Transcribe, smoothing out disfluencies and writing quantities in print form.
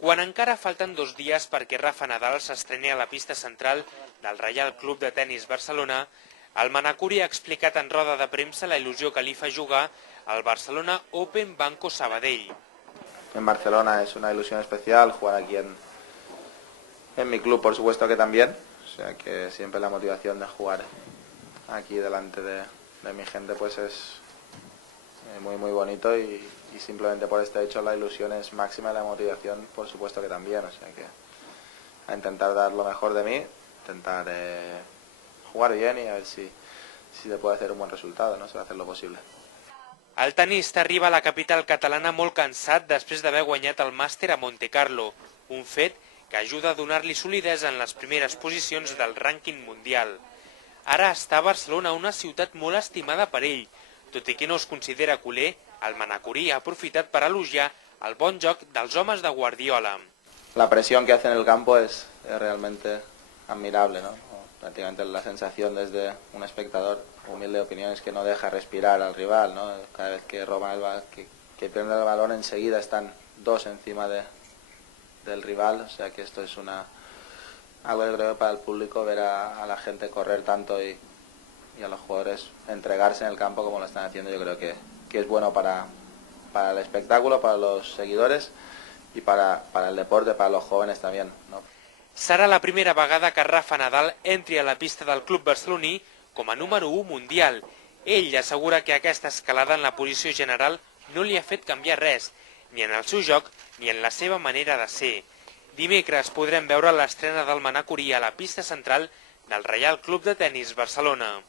Quan encara falten 2 dies perquè Rafa Nadal s'estreni a la pista central del Reial Club de Tenis Barcelona, el manacuri ha explicat en roda de premsa la il·lusió que li fa jugar al Barcelona Open Banco Sabadell. En Barcelona es una ilusión especial, jugar aquí en mi club por supuesto que también, o sea que siempre la motivación de jugar aquí delante de mi gente pues es muy bonito y simplemente por este hecho la ilusión es máxima y la motivación por supuesto que también, o sea que a intentar dar lo mejor de mí, intentar jugar bien y a ver si se puede hacer un buen resultado, ¿no? Se va a hacer lo posible. El tenista arriba a la capital catalana molt cansat després d'haver guanyat el màster a Monte Carlo, un fet que ajuda a donar-li solidesa en les primeres posicions del rànquing mundial. Ara està a Barcelona, una ciutat molt estimada per ell. Tot i que no es considera culer, el manacorí ha aprofitat per elogiar el bon joc dels homes de Guardiola. La presión que hace en el campo es realmente admirable, ¿no? Prácticamente la sensación desde un espectador, humilde opinión, es que no deja respirar al rival, ¿no? Cada vez que roban que pierde el balón enseguida están dos encima del rival, o sea que esto es algo que creo para el público, ver a la gente correr tanto y a los jugadores entregarse en el campo como lo están haciendo. Yo creo que es bueno para el espectáculo, para los seguidores y para el deporte, para los jóvenes también, ¿no? Serà la primera vegada que Rafa Nadal entri a la pista del club barceloní com a número 1 mundial. Ell assegura que aquesta escalada en la posició general no li ha fet canviar res, ni en el seu joc ni en la seva manera de ser. Dimecres podrem veure l'estrena del manacorí a la pista central del Reial Club de Tenis Barcelona.